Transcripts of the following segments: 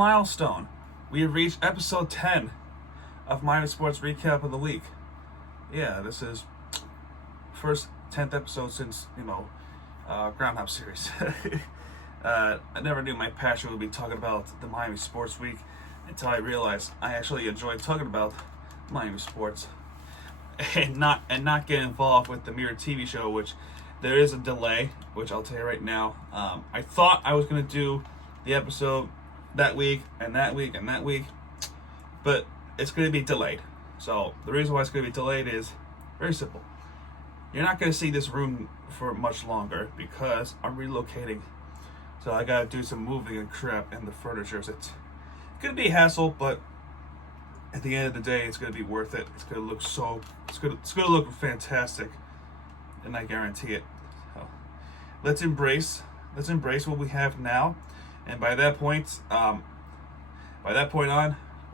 milestone. We have reached episode 10 of Miami Sports Recap of the Week. Yeah, this is first 10th episode since, Groundhog series. I never knew my passion would be talking about the Miami Sports Week until I realized I actually enjoy talking about Miami sports and not get involved with the Mirror TV show, which there is a delay, which I'll tell you right now. I thought I was going to do the episode that week and that week and that week, but it's going to be delayed. So the reason why it's going to be delayed is very simple. You're not going to see this room for much longer because I'm relocating. So I got to do some moving and crap and the furniture. It's going to be a hassle, but at the end of the day, it's going to be worth it. It's going to look it's going to look fantastic, and I guarantee it. So let's embrace what we have now, and by that point on,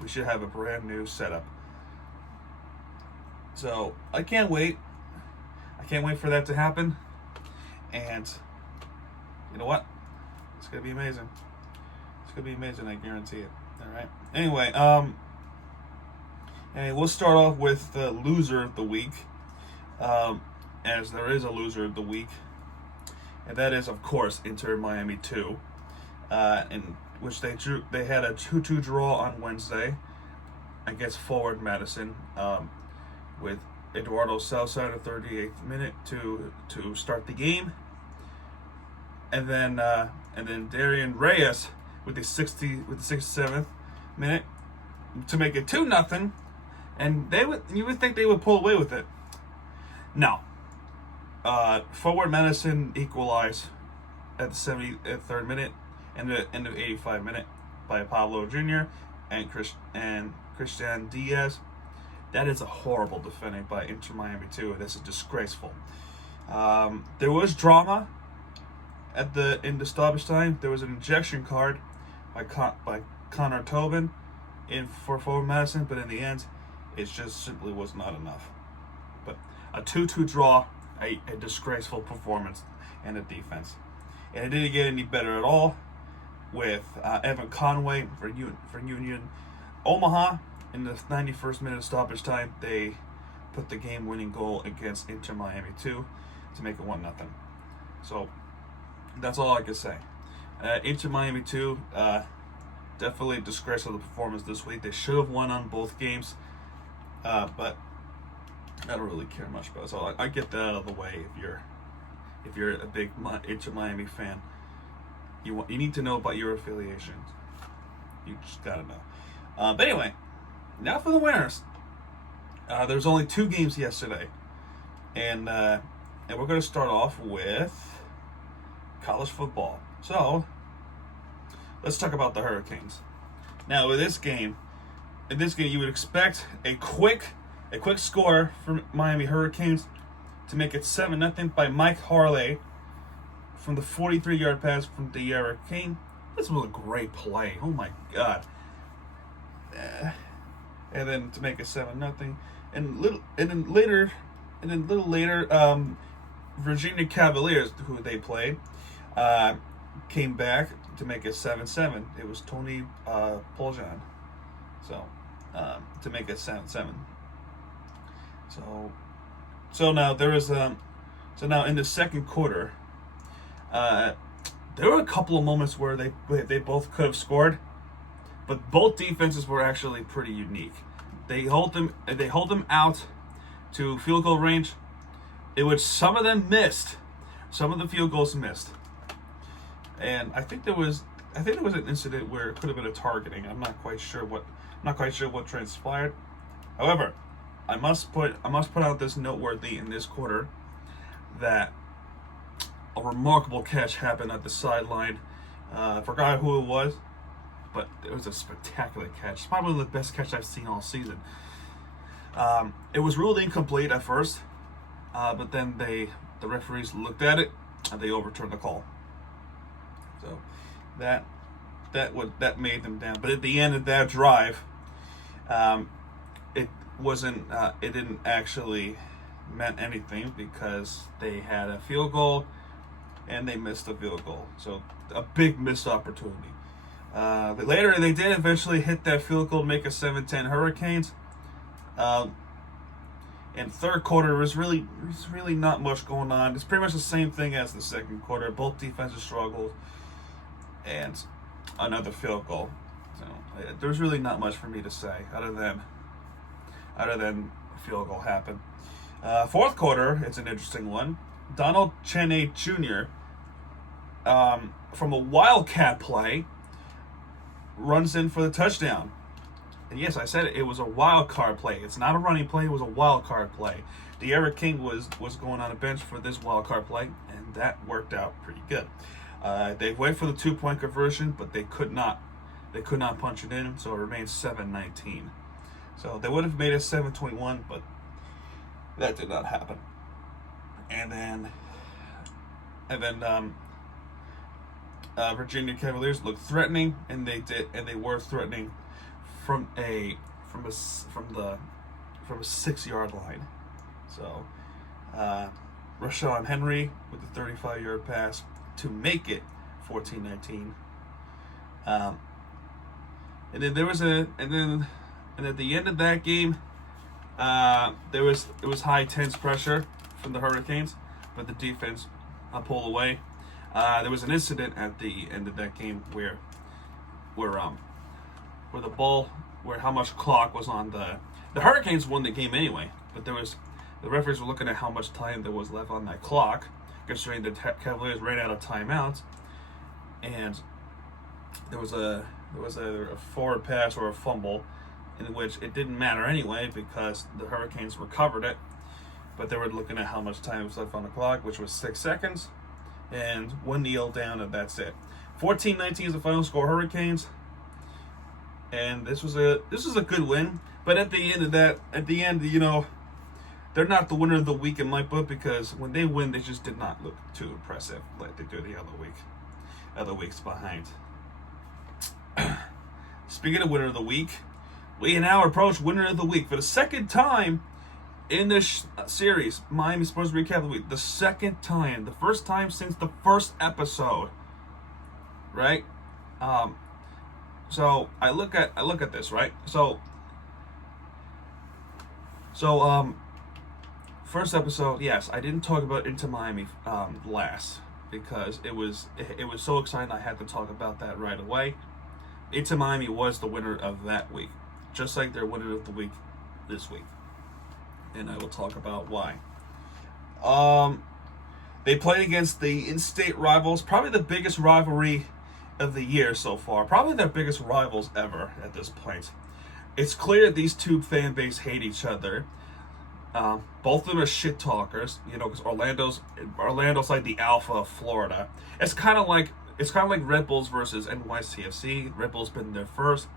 we should have a brand new setup. So I can't wait. I can't wait for that to happen, and you know what? It's going to be amazing. It's going to be amazing, I guarantee it. All right. Anyway, we'll start off with the loser of the week, as there is a loser of the week, and that is, of course, Inter Miami 2, in which they had a 2-2 draw on Wednesday against Forward Madison, with Eduardo Salazar at the 38th minute to start the game, and then Darian Reyes with the 67th minute to make it 2-0, and you would think they would pull away with it. No. Forward Madison equalized at the 73rd minute and the end of 85 minute by Pablo Jr. and Christian Diaz. That is a horrible defending by Inter Miami 2. This is disgraceful. There was drama in the stoppage time. There was an ejection card by Connor Tobin for Forward Madison, but in the end, it just simply was not enough. But a 2-2 draw, a disgraceful performance in the defense. And it didn't get any better at all with Evan Conway for Union Omaha. In the 91st minute of stoppage time, they put the game-winning goal against Inter Miami 2 to make it 1-0. So that's all I can say. Inter Miami 2, definitely a disgrace of the performance this week. They should have won on both games, but I don't really care much about it. So I get that out of the way. If you're a big Inter Miami fan, you need to know about your affiliations. You just gotta know. But anyway, now for the winners. There was only 2 games yesterday, and we're going to start off with college football. So let's talk about the Hurricanes. Now, in this game, you would expect a quick score from Miami Hurricanes to make it 7-0 by Mike Harley from the 43-yard pass from De'Ara King. This was a great play. Oh my God. And then to make it 7-0, and a little later, Virginia Cavaliers, who they played, came back to make it 7-7. It was Tony Poljan, so to make it 7-7. So now there was now in the second quarter, there were a couple of moments where they both could have scored. But both defenses were actually pretty unique. They hold them out to field goal range, in which some of them missed. Some of the field goals missed. And I think there was an incident where it could have been a targeting. I'm not quite sure what transpired. However, I must put out this noteworthy in this quarter that a remarkable catch happened at the sideline. I forgot who it was, but it was a spectacular catch. It's probably the best catch I've seen all season. It was ruled incomplete at first, but then the referees looked at it and they overturned the call. So that made them down. But at the end of that drive, it didn't actually meant anything because they had a field goal and they missed a field goal. So a big missed opportunity. But later, they did eventually hit that field goal to make a 7-10 Hurricanes. In third quarter, there's really not much going on. It's pretty much the same thing as the second quarter. Both defenses struggled, and another field goal. So there's really not much for me to say other than a field goal happened. Fourth quarter, it's an interesting one. Donald Cheney Jr. From a wildcat play runs in for the touchdown. And yes, I said it was a wild card play. It's not a running play. It was a wild card play. De'Ara King was going on a bench for this wild card play, and that worked out pretty good. They went for the 2-point conversion, but they could not punch it in, so it remains 7-19. So they would have made it 7-21, but that did not happen. And then Virginia Cavaliers looked threatening, and they were threatening from a 6-yard line. So Rashawn Henry with the 35-yard pass to make it 14-19. And then there was and at the end of that game, it was high tense pressure from the Hurricanes, but the defense pulled away. There was an incident at the end of that game where the ball, where how much clock was on the Hurricanes won the game anyway, but the referees were looking at how much time there was left on that clock, considering the Cavaliers ran out of timeouts, and there was a forward pass or a fumble in which it didn't matter anyway because the Hurricanes recovered it, but they were looking at how much time was left on the clock, which was 6 seconds, and one kneel down, and that's it. 14-19 is the final score, Hurricanes. And this was a good win, but at the end, you know, they're not the winner of the week in my book, because when they win, they just did not look too impressive like they do the other weeks behind. Speaking of winner of the week, we now approach winner of the week for the second time in this series. Miami Sports Recap of the Week. The second time, the first time since the first episode, right? So I look at this, right? So first episode, yes, I didn't talk about Into Miami last because it was so exciting. I had to talk about that right away. Into Miami was the winner of that week, just like their winner of the week this week, and I will talk about why. They played against the in-state rivals, probably the biggest rivalry of the year so far, probably their biggest rivals ever at this point. It's clear these two fan bases hate each other. Both of them are shit talkers, you know, because Orlando's like the alpha of Florida. It's kind of like Red Bulls versus NYCFC. Red Bulls been there first.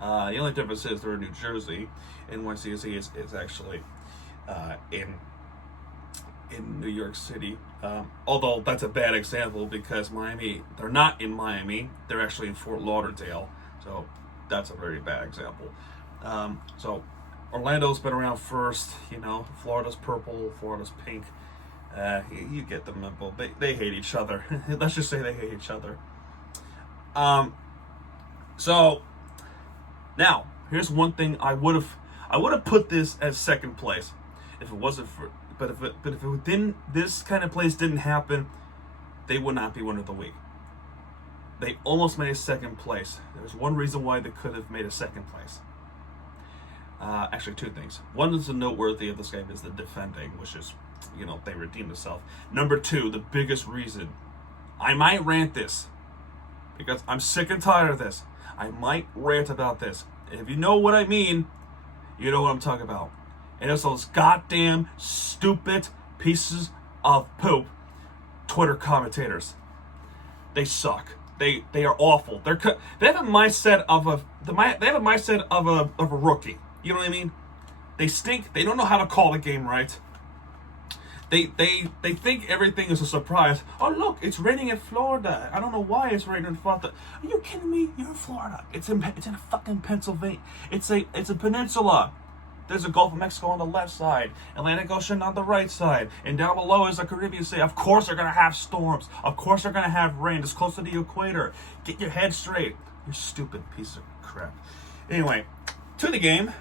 The only difference is they're in New Jersey. NYCFC is actually in New York City. Although that's a bad example because Miami, they're not in Miami. They're actually in Fort Lauderdale. So that's a very bad example. So Orlando's been around first. You know, Florida's purple, Florida's pink. You get the memo. They hate each other. Let's just say they hate each other. So now here's one thing I would have put this as second place if it wasn't for. But if it didn't, this kind of plays didn't happen, they would not be winner of the week. They almost made a second place. There's one reason why they could have made a second place. Actually, two things. One is the noteworthy of this game is the defending, which is, you know, they redeemed themselves. Number two, the biggest reason, I might rant this because I'm sick and tired of this. I might rant about this. If you know what I mean, you know what I'm talking about. And it's those goddamn stupid pieces of poop Twitter commentators. They suck. They are awful. They have a mindset of a rookie. You know what I mean? They stink. They don't know how to call the game right. They think everything is a surprise. Oh look, it's raining in Florida. I don't know why it's raining in Florida. Are you kidding me? You're in Florida. It's in fucking Pennsylvania. It's a peninsula. There's a Gulf of Mexico on the left side, Atlantic Ocean on the right side, and down below is the Caribbean Sea. Of course they're going to have storms. Of course they're going to have rain. It's close to the equator. Get your head straight. You stupid piece of crap. Anyway, to the game.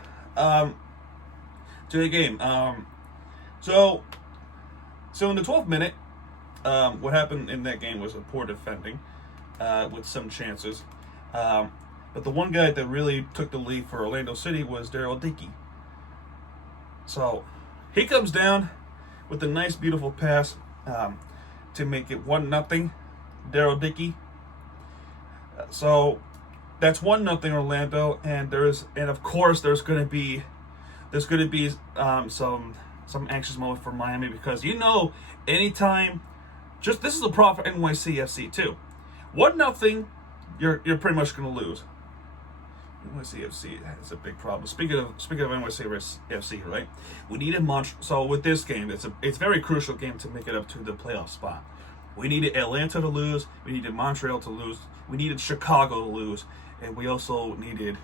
So in the 12th minute, what happened in that game was a poor defending with some chances. But the one guy that really took the lead for Orlando City was Daryl Dickey. So he comes down with a nice, beautiful pass to make it 1-0. Daryl Dickey. So that's 1-0 Orlando, and of course there's gonna be some anxious moment for Miami, because anytime, just this is a problem for NYCFC too. 1-0, you're pretty much gonna lose. NYCFC has a big problem. Speaking of NYCFC, right? We needed so with this game, it's a very crucial game to make it up to the playoff spot. We needed Atlanta to lose. We needed Montreal to lose. We needed Chicago to lose, and we also needed.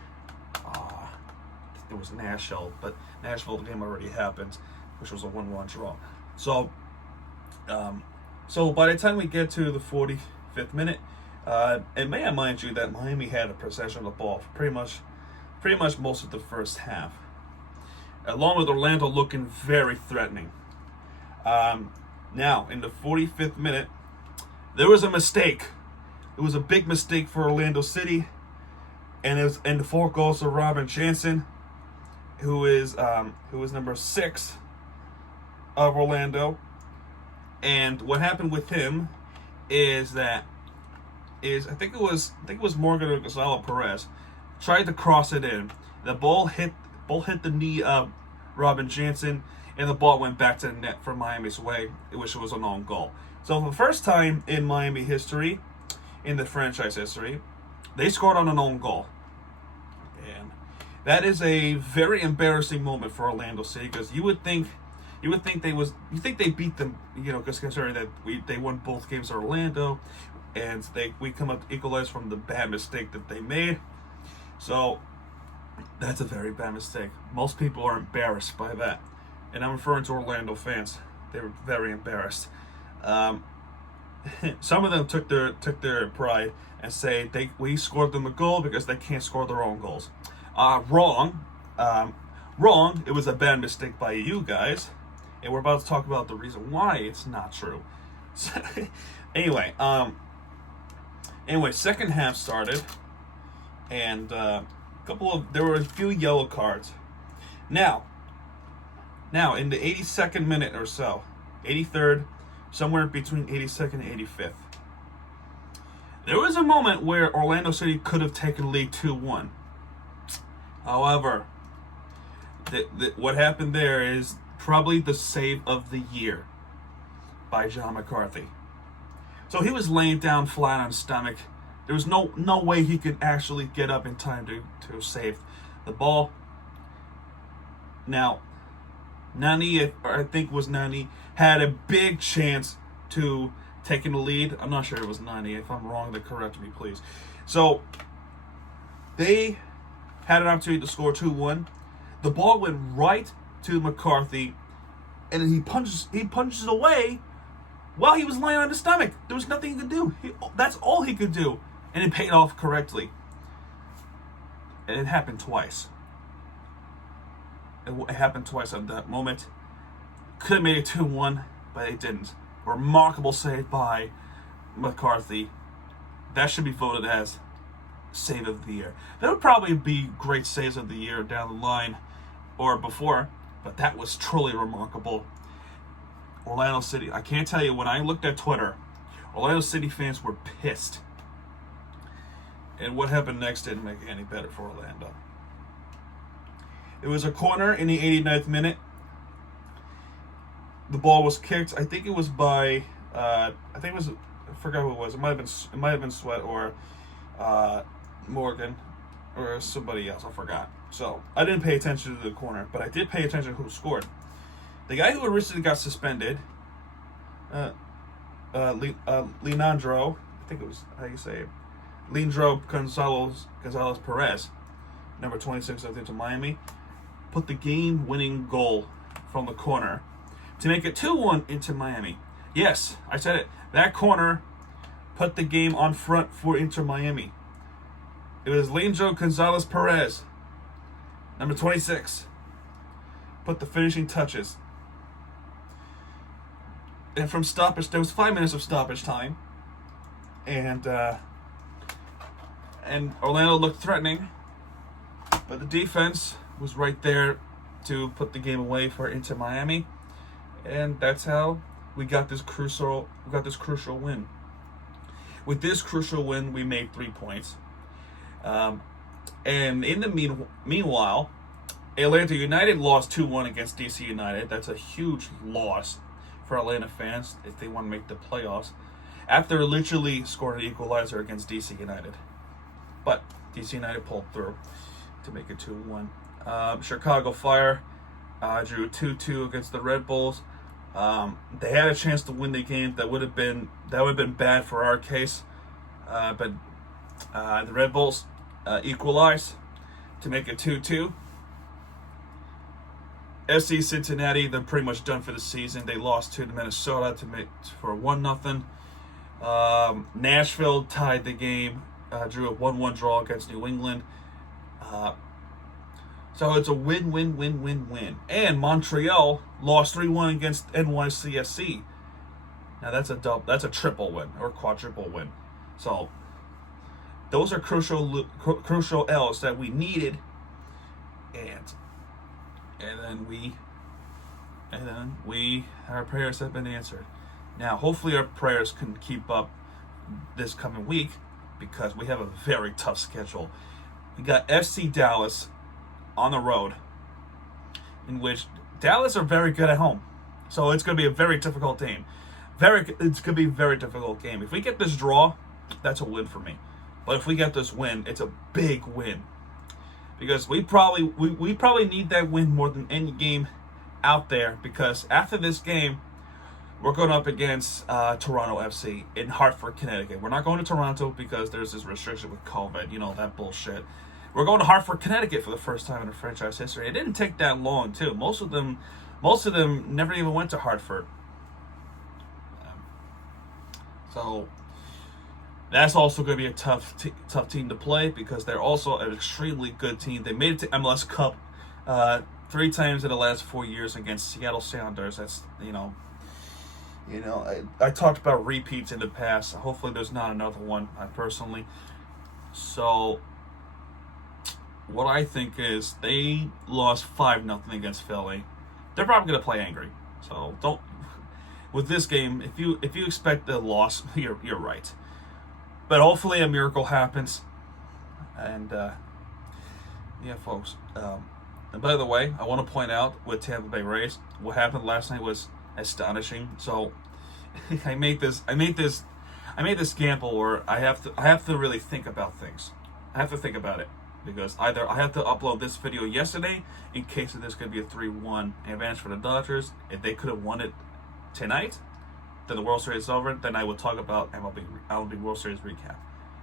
It was Nashville, but Nashville, the game already happened, which was a 1-1 draw. So by the time we get to the 45th minute, and may I mind you that Miami had a possession of the ball for pretty much most of the first half, along with Orlando looking very threatening. Now, in the 45th minute, there was a mistake. It was a big mistake for Orlando City, and the 4 goals of Robin Jansen, who is number 6 of Orlando. And what happened with him is I think it was Morgan or Gonzalo Perez tried to cross it in. The ball hit the knee of Robin Jansen, and the ball went back to the net for Miami's way, which was an own goal. So for the first time in Miami history, in the franchise history, they scored on an own goal. And that is a very embarrassing moment for Orlando City, because you think they beat them, because considering that they won both games of Orlando, and we come up to equalize from the bad mistake that they made. So that's a very bad mistake. Most people are embarrassed by that, and I'm referring to Orlando fans. They were very embarrassed. Some of them took their pride and say we scored them a goal because they can't score their own goals. Wrong. It was a bad mistake by you guys, and we're about to talk about the reason why it's not true. Anyway, second half started, and there were a few yellow cards. Now, in the 82nd minute or so, 83rd, somewhere between 82nd and 85th, there was a moment where Orlando City could have taken lead 2-1. However, what happened there is probably the save of the year by John McCarthy. So he was laying down flat on his stomach. There was no way he could actually get up in time to save the ball. Now, Nani, had a big chance to take in the lead. I'm not sure it was Nani. If I'm wrong, then correct me, please. So they had an opportunity to score 2-1. The ball went right to McCarthy, and then he punches away while he was laying on his stomach. There was nothing he could do. That's all he could do, and it paid off correctly. And it happened twice. It happened twice at that moment. Could have made it 2-1, but it didn't. Remarkable save by McCarthy. That should be voted as save of the year. There would probably be great saves of the year down the line or before, but that was truly remarkable. Orlando City, I can't tell you, when I looked at Twitter, Orlando City fans were pissed. And what happened next didn't make it any better for Orlando. It was a corner in the 89th minute. The ball was kicked. I think it was by I forgot who it was. It might have been Sweat or Morgan or somebody else. I forgot. So I didn't pay attention to the corner, but I did pay attention to who scored. The guy who originally got suspended, Leandro, I think it was how you say it, Leandro Gonzalez Perez, number 26 of Inter Miami, put the game-winning goal from the corner to make it 2-1 into Miami. Yes, I said it. That corner put the game on front for Inter Miami. It was Leandro Gonzalez Perez, number 26. Put the finishing touches. And from stoppage, there was 5 minutes of stoppage time. And Orlando looked threatening. But the defense was right there to put the game away for Inter Miami. And that's how we got this crucial win. With this crucial win, we made 3 points. And in the meanwhile, Atlanta United lost 2-1 against DC United. That's a huge loss for Atlanta fans if they want to make the playoffs, after literally scoring an equalizer against DC United. But DC United pulled through to make it 2-1. Chicago Fire drew 2-2 against the Red Bulls. They had a chance to win the game. That would have been bad for our case, but the Red Bulls equalized to make it 2-2. FC Cincinnati, they're pretty much done for the season. They lost to Minnesota for 1-0. Nashville tied the game, drew a 1-1 draw against New England. So it's a win. And Montreal lost 3-1 against NYCFC. Now that's a triple win or quadruple win. So those are crucial L's that we needed, and then our prayers have been answered. Now hopefully our prayers can keep up this coming week, because we have a very tough schedule. We got FC Dallas on the road, in which Dallas are very good at home. So it's going to be a very difficult game. It's going to be a very difficult game. If we get this draw, that's a win for me. But if we get this win, it's a big win, because we probably need that win more than any game out there, because after this game, we're going up against Toronto FC in Hartford, Connecticut. We're not going to Toronto because there's this restriction with COVID, that bullshit. We're going to Hartford, Connecticut for the first time in the franchise history. It didn't take that long, too. Most of them never even went to Hartford. So that's also going to be a tough team to play, because they're also an extremely good team. They made it to MLS Cup 3 times in the last 4 years against Seattle Sounders. That's I talked about repeats in the past. Hopefully there's not another one, personally. So what I think is they lost 5-0 against Philly. They're probably going to play angry. So don't. With this game, if you expect a loss, you're right. But hopefully a miracle happens. And folks. And by the way, I want to point out with Tampa Bay Rays, what happened last night was astonishing. So I made this gamble where I have to really think about things. I have to think about it, because either I have to upload this video yesterday in case there's going to be a 3-1 advantage for the Dodgers. If they could have won it tonight, then the World Series is over. Then I would talk about MLB World Series recap.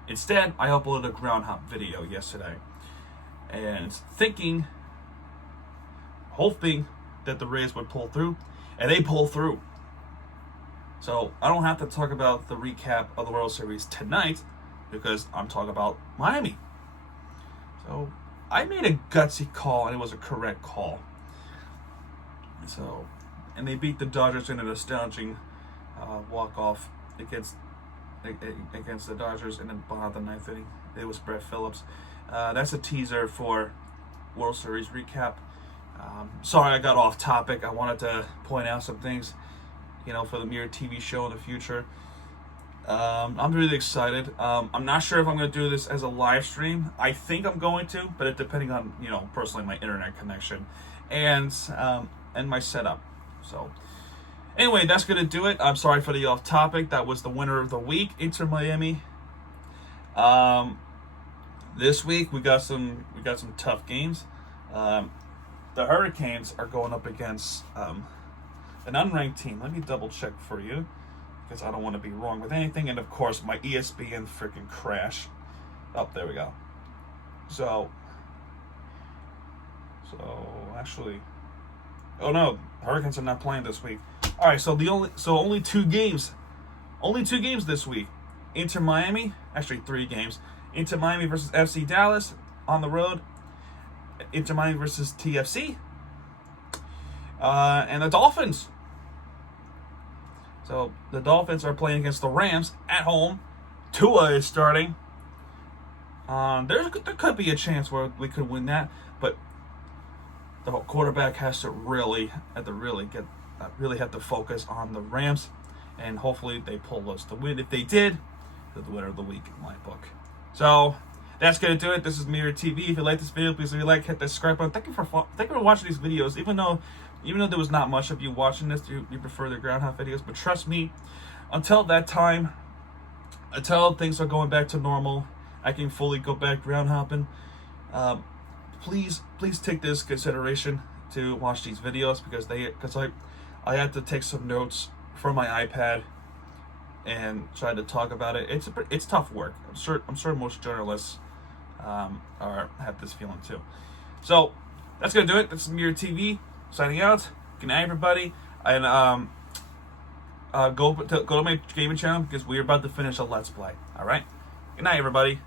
Instead, I uploaded a ground hop video yesterday, and hoping that the Rays would pull through, and they pull through. So I don't have to talk about the recap of the World Series tonight, because I'm talking about Miami. So I made a gutsy call, and it was a correct call. So, and they beat the Dodgers in an astonishing walk-off against the Dodgers in the bottom of the 9th inning. It was Brett Phillips. That's a teaser for World Series recap. Sorry I got off topic. I wanted to point out some things, for the Mirror TV show in the future. I'm really excited. I'm not sure if I'm going to do this as a live stream. I think I'm going to, but it depending on, personally my internet connection and my setup. So anyway, that's going to do it. I'm sorry for the off topic. That was the winner of the week, Inter Miami. This week we got some tough games. The Hurricanes are going up against an unranked team. Let me double check for you, because I don't want to be wrong with anything. And of course, my ESPN freaking crash. Oh, there we go. So actually, oh no, Hurricanes are not playing this week. All right, so only 2 games this week. Inter Miami, actually 3 games. Inter Miami versus FC Dallas on the road. Inter Miami versus TFC. And the Dolphins. So the Dolphins are playing against the Rams at home. Tua is starting. There could be a chance where we could win that, but the quarterback has to really have to focus on the Rams, and hopefully they pull us to win. If they did, they're the winner of the week in my book. So that's gonna do it. This is Mirror TV. If you like this video, please hit that subscribe button. Thank you for watching these videos. Even though there was not much of you watching this, you prefer the groundhog videos. But trust me, until that time, until things are going back to normal, I can fully go back ground hopping. Please take this consideration to watch these videos because I had to take some notes from my iPad and try to talk about it. It's tough work. I'm sure most journalists have this feeling too. So that's gonna do it. This is Mirror TV signing out. Good night, everybody, and go to my gaming channel because we're about to finish a Let's Play. All right. Good night, everybody.